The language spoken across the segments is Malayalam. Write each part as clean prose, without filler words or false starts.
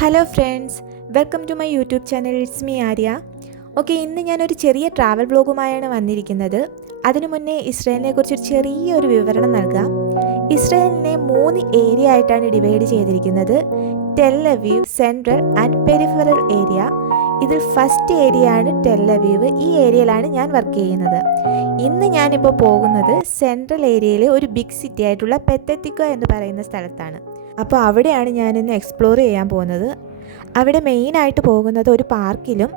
Hello friends, welcome to my YouTube channel. It's me Arya. Okay, ഇന്ന് ഞാനൊരു ചെറിയ ട്രാവൽ വ്ലോഗുമായാണ് വന്നിരിക്കുന്നത്. അതിനു മുന്നേ ഇസ്രായേലിനെ കുറിച്ചൊരു ചെറിയൊരു വിവരണം നൽകാം. ഇസ്രായേലിനെ 3 ഏരിയ ആയിട്ടാണ് ഡിവൈഡ് ചെയ്തിരിക്കുന്നത്: Tel Aviv, central and peripheral area. ഇതിൽ ഫസ്റ്റ് ഏരിയ ആണ് ടെൽ അവീവ്. ഈ ഏരിയയിലാണ് ഞാൻ വർക്ക് ചെയ്യുന്നത്. ഇന്ന് ഞാനിപ്പോൾ പോകുന്നത് സെൻട്രൽ ഏരിയയിലെ ഒരു ബിഗ് സിറ്റി ആയിട്ടുള്ള പെത്തത്തിക്കോ എന്ന് പറയുന്ന സ്ഥലത്താണ്. അപ്പോൾ അവിടെയാണ് ഞാനിന്ന് എക്സ്പ്ലോർ ചെയ്യാൻ പോകുന്നത്. അവിടെ മെയിനായിട്ട് പോകുന്നത് ഒരു പാർക്കിലും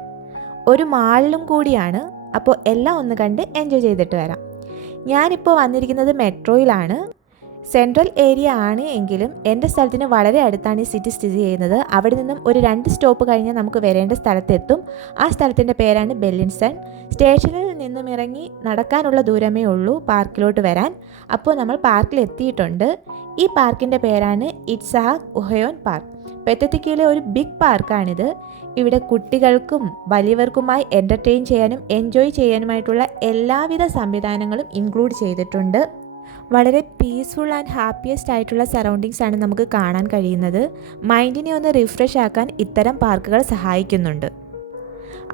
ഒരു മാളിലും കൂടിയാണ്. അപ്പോൾ എല്ലാം ഒന്ന് കണ്ട് എൻജോയ് ചെയ്തിട്ട് വരാം. ഞാനിപ്പോൾ വന്നിരിക്കുന്നത് മെട്രോയിലാണ്. സെൻട്രൽ ഏരിയ ആണ് എങ്കിലും എൻ്റെ സ്ഥലത്തിന് വളരെ അടുത്താണ് ഈ സിറ്റി സ്ഥിതി ചെയ്യുന്നത്. അവിടെ നിന്നും ഒരു 2 സ്റ്റോപ്പ് കഴിഞ്ഞാൽ നമുക്ക് വരേണ്ട സ്ഥലത്തെത്തും. ആ സ്ഥലത്തിൻ്റെ പേരാണ് ബെല്ലിൻസൺ. സ്റ്റേഷനിൽ നിന്നും ഇറങ്ങി നടക്കാനുള്ള ദൂരമേ ഉള്ളൂ പാർക്കിലോട്ട് വരാൻ. അപ്പോൾ നമ്മൾ പാർക്കിൽ എത്തിയിട്ടുണ്ട്. ഈ പാർക്കിൻ്റെ പേരാണ് ഇറ്റ്സാഹാക് ഉഹയോൻ പാർക്ക്. പെത്തത്തിക്കയിലെ ഒരു ബിഗ് പാർക്കാണിത്. ഇവിടെ കുട്ടികൾക്കും വലിയവർക്കുമായി എൻ്റർടൈൻ ചെയ്യാനും എൻജോയ് ചെയ്യാനുമായിട്ടുള്ള എല്ലാവിധ സംവിധാനങ്ങളും ഇൻക്ലൂഡ് ചെയ്തിട്ടുണ്ട്. വളരെ പീസ്ഫുൾ ആൻഡ് ഹാപ്പിയസ്റ്റ് ആയിട്ടുള്ള സറൗണ്ടിങ്സ് ആണ് നമുക്ക് കാണാൻ കഴിയുന്നത്. മൈൻഡിനെ ഒന്ന് റിഫ്രഷ് ആക്കാൻ ഇത്തരം പാർക്കുകൾ സഹായിക്കുന്നുണ്ട്.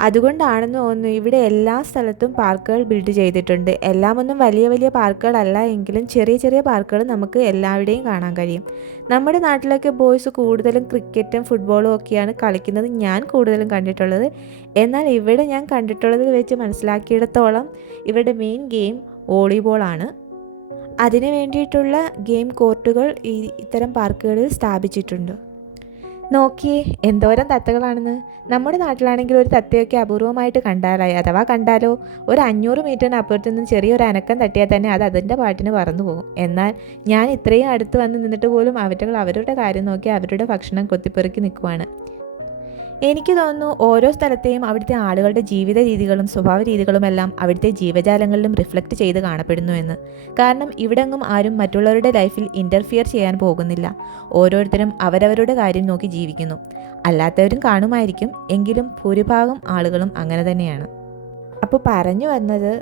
അതുകൊണ്ടാണെന്ന് തോന്നുന്നു ഇവിടെ എല്ലാ സ്ഥലത്തും പാർക്കുകൾ ബിൽഡ് ചെയ്തിട്ടുണ്ട്. എല്ലാമൊന്നും വലിയ വലിയ പാർക്കുകളല്ല എങ്കിലും ചെറിയ ചെറിയ പാർക്കുകൾ നമുക്ക് എല്ലാവിടെയും കാണാൻ കഴിയും. നമ്മുടെ നാട്ടിലൊക്കെ ബോയ്സ് കൂടുതലും ക്രിക്കറ്റും ഫുട്ബോളും ഒക്കെയാണ് കളിക്കുന്നത് ഞാൻ കൂടുതലും കണ്ടിട്ടുള്ളത്. എന്നാൽ ഇവിടെ ഞാൻ കണ്ടിട്ടുള്ളതിൽ വെച്ച് മനസ്സിലാക്കിയിടത്തോളം ഇവരുടെ മെയിൻ ഗെയിം വോളിബോളാണ്. അതിനു വേണ്ടിയിട്ടുള്ള ഗെയിം കോർട്ടുകൾ ഇത്തരം പാർക്കുകളിൽ സ്ഥാപിച്ചിട്ടുണ്ട്. നോക്കിയേ എന്തോരം തത്തകളാണെന്ന്. നമ്മുടെ നാട്ടിലാണെങ്കിൽ ഒരു തത്തയൊക്കെ അപൂർവമായിട്ട് കണ്ടാലായി, അഥവാ കണ്ടാലോ ഒരു 500 മീറ്ററിന് അപ്പുറത്തു നിന്നും ചെറിയൊരു അനക്കം തട്ടിയാൽ തന്നെ അത് അതിൻ്റെ പാട്ടിന് പറന്നു പോകും. എന്നാൽ ഞാൻ ഇത്രയും അടുത്ത് വന്ന് നിന്നിട്ട് പോലും അവരുടെ കാര്യം നോക്കി അവരുടെ ഭക്ഷണം കൊത്തിപ്പെറുക്കി നിൽക്കുവാണ്. എനിക്ക് തോന്നുന്നു ഓരോ സ്ഥലത്തെയും അവിടുത്തെ ആളുകളുടെ ജീവിത രീതികളും സ്വഭാവ രീതികളും എല്ലാം അവിടുത്തെ ജീവജാലങ്ങളിലും റിഫ്ലക്റ്റ് ചെയ്ത് കാണപ്പെടുന്നു എന്ന്. കാരണം ഇവിടെങ്ങും ആരും മറ്റുള്ളവരുടെ ലൈഫിൽ ഇൻ്റർഫിയർ ചെയ്യാൻ പോകുന്നില്ല. ഓരോരുത്തരും അവരവരുടെ കാര്യം നോക്കി ജീവിക്കുന്നു. അല്ലാത്തവരും കാണുമായിരിക്കും, എങ്കിലും ഭൂരിഭാഗം ആളുകളും അങ്ങനെ തന്നെയാണ്. അപ്പോൾ പറഞ്ഞു വന്നത്,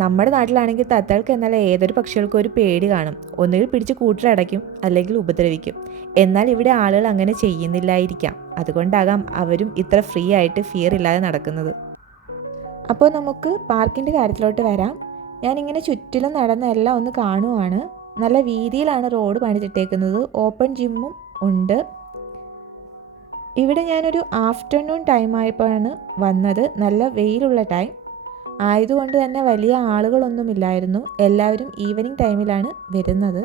നമ്മുടെ നാട്ടിലാണെങ്കിൽ തത്തകൾക്ക് എന്നാൽ ഏതൊരു പക്ഷികൾക്കും ഒരു പേടി കാണും. ഒന്നുകിൽ പിടിച്ച് കൂട്ടിലടയ്ക്കും, അല്ലെങ്കിൽ ഉപദ്രവിക്കും. എന്നാൽ ഇവിടെ ആളുകൾ അങ്ങനെ ചെയ്യുന്നില്ലായിരിക്കാം. അതുകൊണ്ടാകാം അവരും ഇത്ര ഫ്രീ ആയിട്ട് ഫിയർ ഇല്ലാതെ നടക്കുന്നത്. അപ്പോൾ നമുക്ക് പാർക്കിൻ്റെ കാര്യത്തിലോട്ട് വരാം. ഞാനിങ്ങനെ ചുറ്റിലും നടന്ന എല്ലാം ഒന്ന് കാണുവാണ്. നല്ല വീതിയിലാണ് റോഡ് പണിതിട്ടേക്കുന്നത്. ഓപ്പൺ ജിമ്മും ഉണ്ട്. ഇവിടെ ഞാനൊരു ആഫ്റ്റർനൂൺ ടൈമായപ്പോഴാണ് വന്നത്. നല്ല വെയിലുള്ള ടൈം ആയതുകൊണ്ട് തന്നെ വലിയ ആളുകളൊന്നുമില്ലായിരുന്നു. എല്ലാവരും ഈവനിങ് ടൈമിലാണ് വരുന്നത്.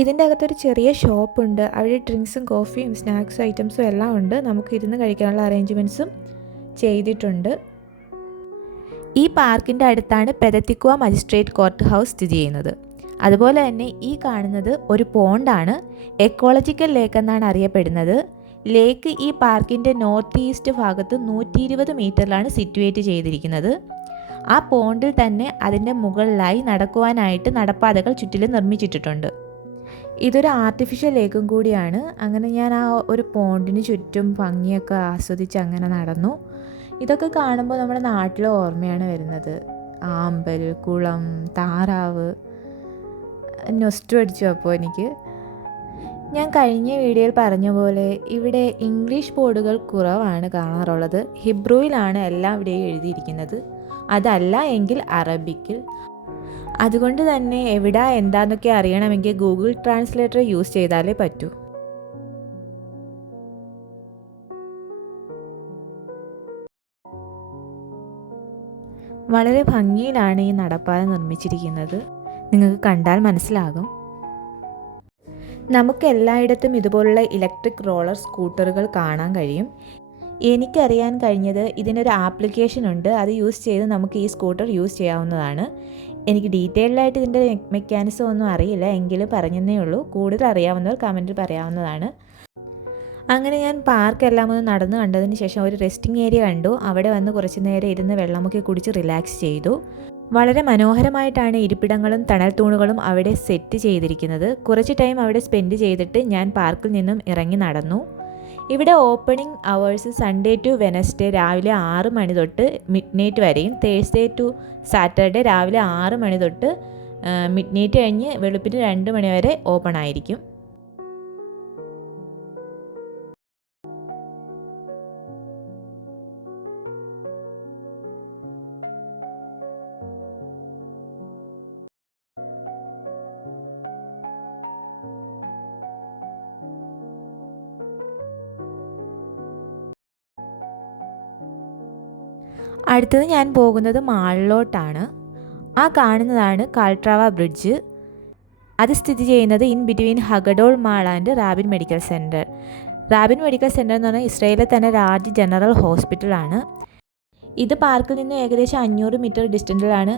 ഇതിൻ്റെ അകത്തൊരു ചെറിയ ഷോപ്പുണ്ട്. അവിടെ ഡ്രിങ്ക്സും കോഫിയും സ്നാക്സും ഐറ്റംസും എല്ലാം ഉണ്ട്. നമുക്ക് ഇരുന്ന് കഴിക്കാനുള്ള അറേഞ്ച്മെൻറ്റ്സും ചെയ്തിട്ടുണ്ട്. ഈ പാർക്കിൻ്റെ അടുത്താണ് പെതത്തിക്കുവ മജിസ്ട്രേറ്റ് കോർട്ട് ഹൗസ് സ്ഥിതി ചെയ്യുന്നത്. അതുപോലെ തന്നെ ഈ കാണുന്നത് ഒരു പോണ്ടാണ്. എക്കോളജിക്കൽ ലേക്ക് എന്നാണ് അറിയപ്പെടുന്നത്. ലേക്ക് ഈ പാർക്കിൻ്റെ നോർത്ത് ഈസ്റ്റ് ഭാഗത്ത് 120 മീറ്ററിലാണ് സിറ്റുവേറ്റ് ചെയ്തിരിക്കുന്നത്. ആ പോണ്ടിൽ തന്നെ അതിൻ്റെ മുകളിലായി നടക്കുവാനായിട്ട് നടപ്പാതകൾ ചുറ്റിലും നിർമ്മിച്ചിട്ടുണ്ട്. ഇതൊരു ആർട്ടിഫിഷ്യൽ ലേക്കും കൂടിയാണ്. അങ്ങനെ ഞാൻ ആ ഒരു പോണ്ടിന് ചുറ്റും ഭംഗിയൊക്കെ ആസ്വദിച്ച് അങ്ങനെ നടന്നു. ഇതൊക്കെ കാണുമ്പോൾ നമ്മുടെ നാട്ടിലെ ഓർമ്മയാണ് വരുന്നത്. ആമ്പൽ, കുളം, താറാവ്. നൊസ്റ്റു അടിച്ചു അപ്പോൾ എനിക്ക്. ഞാൻ കഴിഞ്ഞ വീഡിയോയിൽ പറഞ്ഞ പോലെ ഇവിടെ ഇംഗ്ലീഷ് ബോർഡുകൾ കുറവാണ് കാണാറുള്ളത്. ഹിബ്രുവിലാണ് എല്ലാം ഇവിടെയും എഴുതിയിരിക്കുന്നത്. അതല്ല എങ്കിൽ അറബിക്കിൽ. അതുകൊണ്ട് തന്നെ എവിടെ എന്താണെന്നൊക്കെ അറിയണമെങ്കിൽ ഗൂഗിൾ ട്രാൻസ്ലേറ്റർ യൂസ് ചെയ്താലേ പറ്റൂ. വളരെ ഭംഗിയിലാണ് ഈ നടപ്പാത നിർമ്മിച്ചിരിക്കുന്നത്. നിങ്ങൾക്ക് കണ്ടാൽ മനസ്സിലാകും. നമുക്ക് എല്ലായിടത്തും ഇതുപോലുള്ള ഇലക്ട്രിക് റോളർ സ്കൂട്ടറുകൾ കാണാൻ കഴിയും. എനിക്കറിയാൻ കഴിഞ്ഞത് ഇതിനൊരു ആപ്ലിക്കേഷൻ ഉണ്ട്. അത് യൂസ് ചെയ്ത് നമുക്ക് ഈ സ്കൂട്ടർ യൂസ് ചെയ്യാവുന്നതാണ്. എനിക്ക് ഡീറ്റെയിൽഡായിട്ട് ഇതിൻ്റെ മെക്കാനിസം ഒന്നും അറിയില്ല, എങ്കിലും പറഞ്ഞതേ ഉള്ളൂ. കൂടുതൽ അറിയാവുന്നവർ കമൻറ്റിൽ പറയാവുന്നതാണ്. അങ്ങനെ ഞാൻ പാർക്കെല്ലാം ഒന്ന് നടന്ന് കണ്ടതിന് ശേഷം ഒരു റെസ്റ്റിംഗ് ഏരിയ കണ്ടു. അവിടെ വന്ന് കുറച്ച് നേരം ഇരുന്ന് വെള്ളമൊക്കെ കുടിച്ച് റിലാക്സ് ചെയ്തു. വളരെ മനോഹരമായിട്ടാണ് ഇരിപ്പിടങ്ങളും തണൽ തൂണുകളും അവിടെ സെറ്റ് ചെയ്തിരിക്കുന്നത്. കുറച്ച് ടൈം അവിടെ സ്പെൻഡ് ചെയ്തിട്ട് ഞാൻ പാർക്കിൽ നിന്നും ഇറങ്ങി നടന്നു. ഇവിടെ opening hours Sunday to Wednesday രാവിലെ 6 മണി തൊട്ട് മിഡ് നൈറ്റ് വരെയും, തേഴ്സ്ഡേ ടു സാറ്റർഡേ രാവിലെ 6 മണി തൊട്ട് മിഡ് നൈറ്റ് കഴിഞ്ഞ് വെളുപ്പിന് 2 മണി വരെ ഓപ്പൺ ആയിരിക്കും. അടുത്തത് ഞാൻ പോകുന്നത് മാളിലോട്ടാണ്. ആ കാണുന്നതാണ് കാൾട്രാവ ബ്രിഡ്ജ്. അത് സ്ഥിതി ചെയ്യുന്നത് in between Hagadol mall and Rabin medical center. Rabin medical center എന്ന് പറഞ്ഞാൽ ഇസ്രയേലിലെ തന്നെ ലാർജ് ജനറൽ ഹോസ്പിറ്റലാണ്. ഇത് പാർക്കിൽ നിന്ന് ഏകദേശം 500 മീറ്റർ ഡിസ്റ്റൻസിലാണ്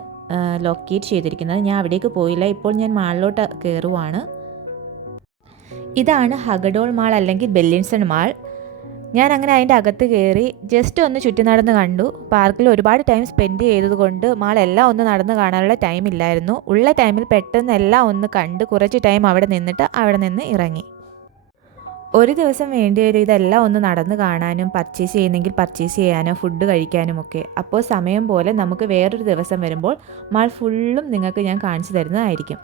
ലൊക്കേറ്റ് ചെയ്തിരിക്കുന്നത്. ഞാൻ അവിടേക്ക് പോയില്ല. ഇപ്പോൾ ഞാൻ മാളിലോട്ട് കയറുവാണ്. ഇതാണ് ഹഗഡോൾ മാൾ അല്ലെങ്കിൽ ബെല്ലിൻസൺ മാൾ. ഞാൻ അങ്ങനെ അതിൻ്റെ അകത്ത് കയറി ജസ്റ്റ് ഒന്ന് ചുറ്റി നടന്ന് കണ്ടു. പാർക്കിൽ ഒരുപാട് ടൈം സ്പെൻഡ് ചെയ്തതുകൊണ്ട് മാൾ എല്ലാം ഒന്ന് നടന്ന് കാണാനുള്ള ടൈം ഇല്ലായിരുന്നു. ഉള്ള ടൈമിൽ പെട്ടെന്ന് എല്ലാം ഒന്ന് കണ്ട് കുറച്ച് ടൈം അവിടെ നിന്നിട്ട് അവിടെ നിന്ന് ഇറങ്ങി. ഒരു ദിവസം വേണ്ടി വരും ഇതെല്ലാം ഒന്ന് നടന്ന് കാണാനും പർച്ചേസ് ചെയ്യുന്നെങ്കിൽ പർച്ചേസ് ചെയ്യാനോ ഫുഡ് കഴിക്കാനും ഒക്കെ. അപ്പോൾ സമയം പോലെ നമുക്ക് വേറൊരു ദിവസം വരുമ്പോൾ മാൾ ഫുള്ളും നിങ്ങൾക്ക് ഞാൻ കാണിച്ചു തരുന്നതായിരിക്കും.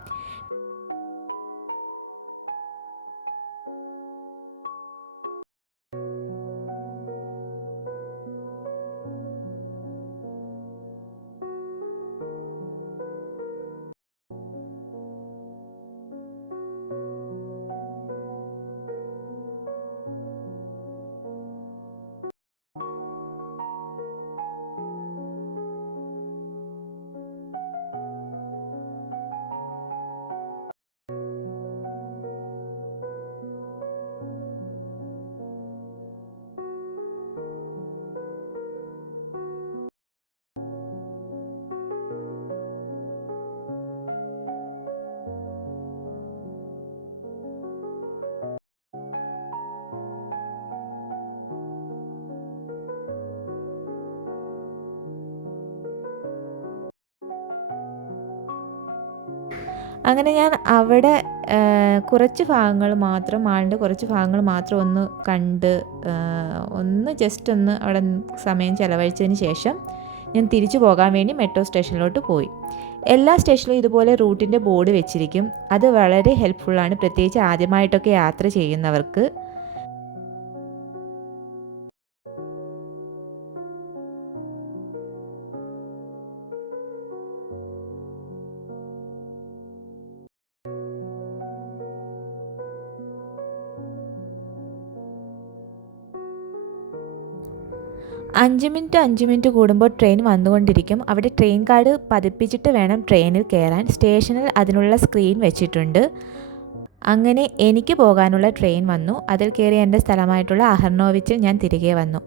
അങ്ങനെ ഞാൻ അവിടെ കുറച്ച് ഭാഗങ്ങൾ മാത്രം മാളിൻ്റെ കുറച്ച് ഭാഗങ്ങൾ മാത്രം ഒന്ന് കണ്ട് ഒന്ന് ജസ്റ്റ് ഒന്ന് അവിടെ സമയം ചിലവഴിച്ചതിന് ശേഷം ഞാൻ തിരിച്ചു പോകാൻ വേണ്ടി മെട്രോ സ്റ്റേഷനിലോട്ട് പോയി. എല്ലാ സ്റ്റേഷനിലും ഇതുപോലെ റൂട്ടിൻ്റെ ബോർഡ് വെച്ചിരിക്കും. അത് വളരെ ഹെൽപ്ഫുള്ളാണ്, പ്രത്യേകിച്ച് ആദ്യമായിട്ടൊക്കെ യാത്ര ചെയ്യുന്നവർക്ക്. അഞ്ച് മിനിറ്റ് കൂടുമ്പോൾ ട്രെയിൻ വന്നുകൊണ്ടിരിക്കും. അവിടെ ട്രെയിൻ കാർഡ് പതിപ്പിച്ചിട്ട് വേണം ട്രെയിനിൽ കയറാൻ. സ്റ്റേഷനിൽ അതിനുള്ള സ്ക്രീൻ വെച്ചിട്ടുണ്ട്. അങ്ങനെ എനിക്ക് പോകാനുള്ള ട്രെയിൻ വന്നു. അതിൽ കയറി എൻ്റെ സ്ഥലമായിട്ടുള്ള അഹർനോവിച്ചിൽ ഞാൻ തിരികെ വന്നു.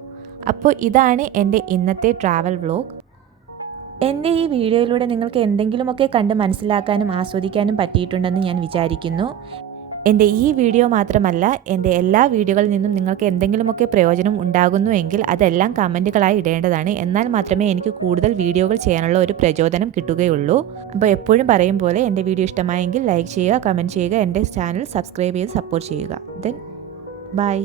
അപ്പോൾ ഇതാണ് എൻ്റെ ഇന്നത്തെ ട്രാവൽ വ്ലോഗ്. എൻ്റെ ഈ വീഡിയോയിലൂടെ നിങ്ങൾക്ക് എന്തെങ്കിലുമൊക്കെ കണ്ട് മനസ്സിലാക്കാനും ആസ്വദിക്കാനും പറ്റിയിട്ടുണ്ടെന്ന് ഞാൻ വിചാരിക്കുന്നു. എൻ്റെ ഈ വീഡിയോ മാത്രമല്ല, എൻ്റെ എല്ലാ വീഡിയോകളിൽ നിന്നും നിങ്ങൾക്ക് എന്തെങ്കിലുമൊക്കെ പ്രയോജനം ഉണ്ടാകുന്നുവെങ്കിൽ അതെല്ലാം കമൻറ്റുകളായി ഇടേണ്ടതാണ്. എന്നാൽ മാത്രമേ എനിക്ക് കൂടുതൽ വീഡിയോകൾ ചെയ്യാനുള്ള ഒരു പ്രചോദനം കിട്ടുകയുള്ളൂ. അപ്പോൾ എപ്പോഴും പറയും പോലെ എൻ്റെ വീഡിയോ ഇഷ്ടമായെങ്കിൽ ലൈക്ക് ചെയ്യുക, കമൻറ്റ് ചെയ്യുക, എൻ്റെ ചാനൽ സബ്സ്ക്രൈബ് ചെയ്ത് സപ്പോർട്ട് ചെയ്യുക. Then bye.